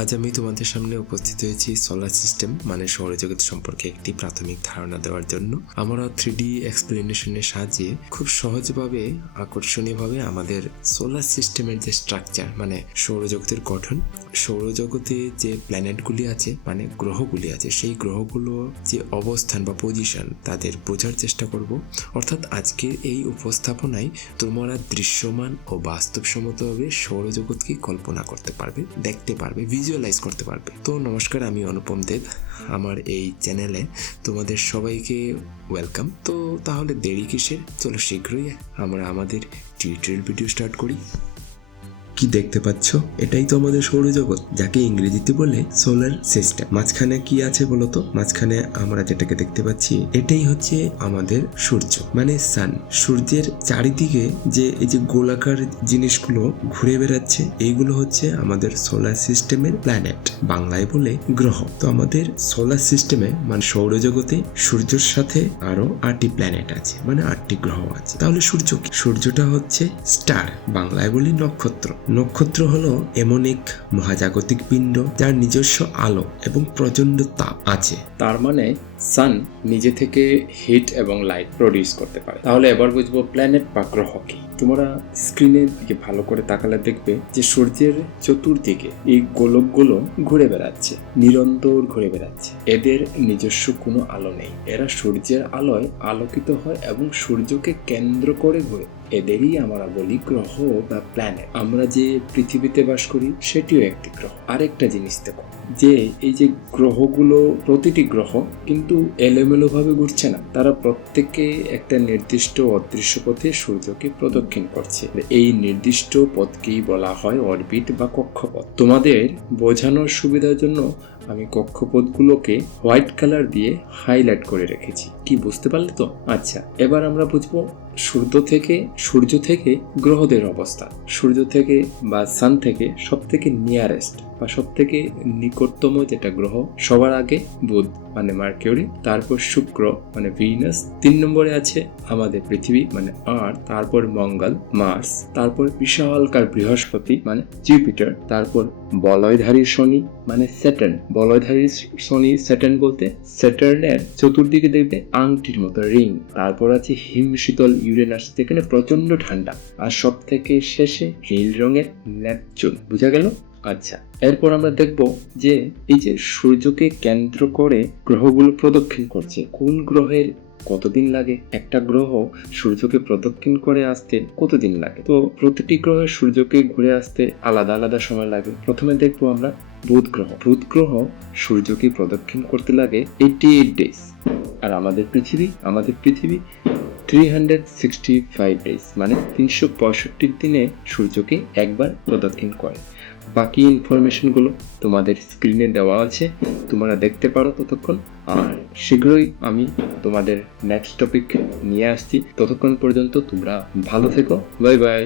আজ আমি তোমাদের সামনে উপস্থিত হয়েছি সোলার সিস্টেম মানে সৌরজগৎ সম্পর্কে একটি প্রাথমিক ধারণা দেওয়ার জন্য। আমরা 3D এক্সপ্লেনেশনের সাহায্যে খুব সহজভাবে আকর্ষণীয়ভাবে আমাদের সোলার সিস্টেমের যে স্ট্রাকচার মানে সৌরজগতের গঠন, সৌরজগতে যে প্ল্যানেটগুলি আছে মানে গ্রহগুলি আছে, সেই গ্রহগুলো যে অবস্থান বা পজিশন তাদের বোঝার চেষ্টা করব। অর্থাৎ আজকের এই উপস্থাপনায় তোমরা দৃশ্যমান ও বাস্তবসম্মতভাবে সৌরজগৎকে কল্পনা করতে পারবে, দেখতে পারবে, ভিজুয়ালাইজ করতে পারবে। তো নমস্কার, আমি অনুপম দেব। আমার এই চ্যানেলে তোমাদের সবাইকে ওয়েলকাম। তো তাহলে দেরি কিসের, চলো শীঘ্রই আমরা আমাদের টিউটোরিয়াল ভিডিও স্টার্ট করি। কি দেখতে পাচ্ছ, এটাই তো আমাদের সৌরজগৎ, যাকে ইংরেজিতে বলে সোলার সিস্টেম। মাঝখানে কি আছে বলতো? মাঝখানে আমরা যেটাকে দেখতে পাচ্ছি এটাই হচ্ছে আমাদের সূর্য মানে সান। সূর্যের চারিদিকে যে এই যে গোলাকার জিনিসগুলো ঘুরে বেড়াচ্ছে, এইগুলো হচ্ছে আমাদের সোলার সিস্টেমের প্ল্যানেট, বাংলায় বলে গ্রহ। তো আমাদের সোলার সিস্টেমে মানে সৌরজগতে সূর্যের সাথে আরো 8টি প্ল্যানেট আছে, মানে 8টি গ্রহ আছে। তাহলে সূর্য কি? সূর্যটা হচ্ছে স্টার, বাংলায় বলি নক্ষত্র। নক্ষত্র হলো এমন এক মহাজাগতিক পিণ্ড যার নিজস্ব আলো এবং প্রচন্ড তাপ আছে। তার মানে সান নিজে থেকে হিট এবং লাইট প্রডিউস করতে পারে। তাহলে এবার বুঝবো প্ল্যানেট বা গ্রহ কি। তোমরা স্ক্রিনের দিকে ভালো করে তাকালে দেখবে যে সূর্যের চতুর্দিকে এই গোলকগুলো ঘুরে বেড়াচ্ছে, নিরন্তর ঘুরে বেড়াচ্ছে। এদের নিজস্ব কোনো আলো নেই, এরা সূর্যের আলোয় আলোকিত হয় এবং সূর্যকে কেন্দ্র করে ঘুরে। এদেরই আমরা বলি গ্রহ বা প্ল্যানেট। আমরা যে পৃথিবীতে বাস করি সেটিও একটি গ্রহ। আরেকটা জিনিস দেখো যে এই যে গ্রহগুলো, প্রতিটি গ্রহ কিন্তু এলোমেলো ভাবে ঘুরছে না, তারা প্রত্যেকে একটা নির্দিষ্ট অদৃশ্য পথে সূর্যকে প্রদক্ষিণ করছে। এই নির্দিষ্ট পথকেই বলা হয় অরবিট বা কক্ষপথ। তোমাদের বোঝানোর সুবিধার জন্য আমি কক্ষপথগুলোকে হোয়াইট কালার দিয়ে হাইলাইট করে রেখেছি। কি বুঝতে পারলে তো? আচ্ছা, এবার আমরা বুঝবো সূর্য থেকে গ্রহদের অবস্থা। সূর্য থেকে বা সান থেকে সব থেকে নিয়ারেস্ট বা সব থেকে নিকটতম যেটা গ্রহ, সবার আগে বুধ মানে মার্কিউরি, তারপর শুক্র মানে ভিনাস, 3 নম্বরে আছে আমাদের পৃথিবী মানে আর্থ, তারপর মঙ্গল মার্স, তারপর বিশালকার বৃহস্পতি মানে জুপিটার, তারপর বলয়ধারী শনি মানে স্যাটার্ন। বলয়ধারী শনি স্যাটার্ন বলতে স্যাটার্নের চতুর্দিকে দেখবে আংটির মতো রিং। তারপর আছে হিমশীতল ইউরেনাস, যেখানে প্রচন্ড ঠান্ডা। আর সব থেকে শেষে নীল রঙের নেপচুন। বুঝা গেল? আচ্ছা, এরপর আমরা দেখব যে এই যে সূর্যকে কেন্দ্র করে গ্রহগুলো প্রদক্ষিণ করছে, কোন গ্রহের কতদিন লাগে। একটা গ্রহ সূর্যকে প্রদক্ষিণ করে আসতে কতদিন লাগে? তো প্রতিটি গ্রহের সূর্যকে ঘুরে আসতে আলাদা আলাদা সময় লাগে। প্রথমে দেখবো আমরা বুধ গ্রহ। বুধ গ্রহ সূর্যকে প্রদক্ষিণ করতে লাগে 88 ডেজ। আর আমাদের পৃথিবী 365 ডেজ মানে 365 দিনে সূর্যকে একবার প্রদক্ষিণ করে। বাকি ইনফরমেশনগুলো তোমাদের স্ক্রিনে দেওয়া আছে, তোমরা দেখতে পারো ততক্ষণ। আর শীঘ্রই আমি তোমাদের নেক্সট টপিক নিয়ে আসছি। ততক্ষণ পর্যন্ত তোমরা ভালো থেকো। Bye bye.